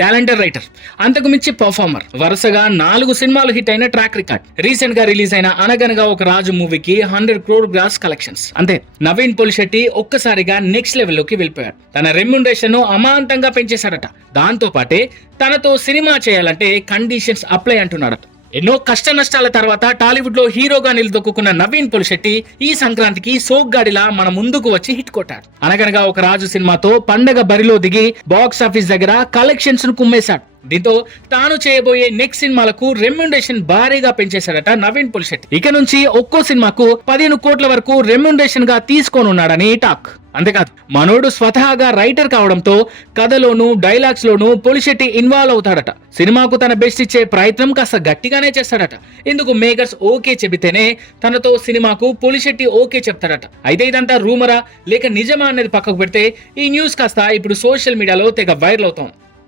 Talented writer. అంతకు మించి performer. వరుసగా నాలుగు సినిమాలు హిట్ అయిన ట్రాక్ రికార్డ్. రీసెంట్గా రిలీజ్ అయిన అనగనగా ఒక రాజు మూవీకి హండ్రెడ్ క్రోర్ గ్రాస్ కలెక్షన్స్. అంతే నవీన్ పొలిశెట్టి ఒక్కసారిగా నెక్స్ట్ లెవెల్లోకి వెళ్ళిపోయాడు. తన రెమ్యునరేషన్ అమాంతంగా పెంచేశాడట. దాంతో పాటే తనతో సినిమా చేయాలంటే కండిషన్స్ అప్లై అంటున్నాడట. ఎన్నో కష్ట నష్టాల తర్వాత టాలీవుడ్లో హీరోగా నిలదొక్కున్న నవీన్ పొలిశెట్టి ఈ సంక్రాంతికి సోగ్గాడిలా మన ముందుకు వచ్చి హిట్ కొట్టాడు. అనగనగా ఒక రాజు సినిమాతో పండగ బరిలో దిగి బాక్స్ ఆఫీస్ దగ్గర కలెక్షన్స్ను కుమ్మేశాడు. దీంతో తాను చేయబోయే నెక్స్ట్ సినిమాలకు రెమ్యునరేషన్ భారీగా పెంచేశాడట నవీన్ పులిశెట్టి. ఇక నుంచి ఒక్కో సినిమాకు పదిహేను కోట్ల వరకు రెమ్యునరేషన్గా తీసుకోనున్నాడని టాక్. అంతేకాదు మనోడు స్వతహాగా రైటర్ కావడంతో కథలోను డైలాగ్స్ లోను పొలిశెట్టి ఇన్వాల్వ్ అవుతాడట. సినిమాకు తన బెస్ట్ ఇచ్చే ప్రయత్నం కాస్త గట్టిగానే చేస్తాడట. ఇందుకు మేకర్స్ ఓకే చెబితేనే తనతో సినిమాకు పొలిశెట్టి ఓకే చెప్తాడట. అయితే ఇదంతా రూమరా? లేక నిజమా అనేది పక్కకు పెడితే ఈ న్యూస్ కాస్త ఇప్పుడు సోషల్ మీడియాలో తెగ వైరల్ అవుతోంది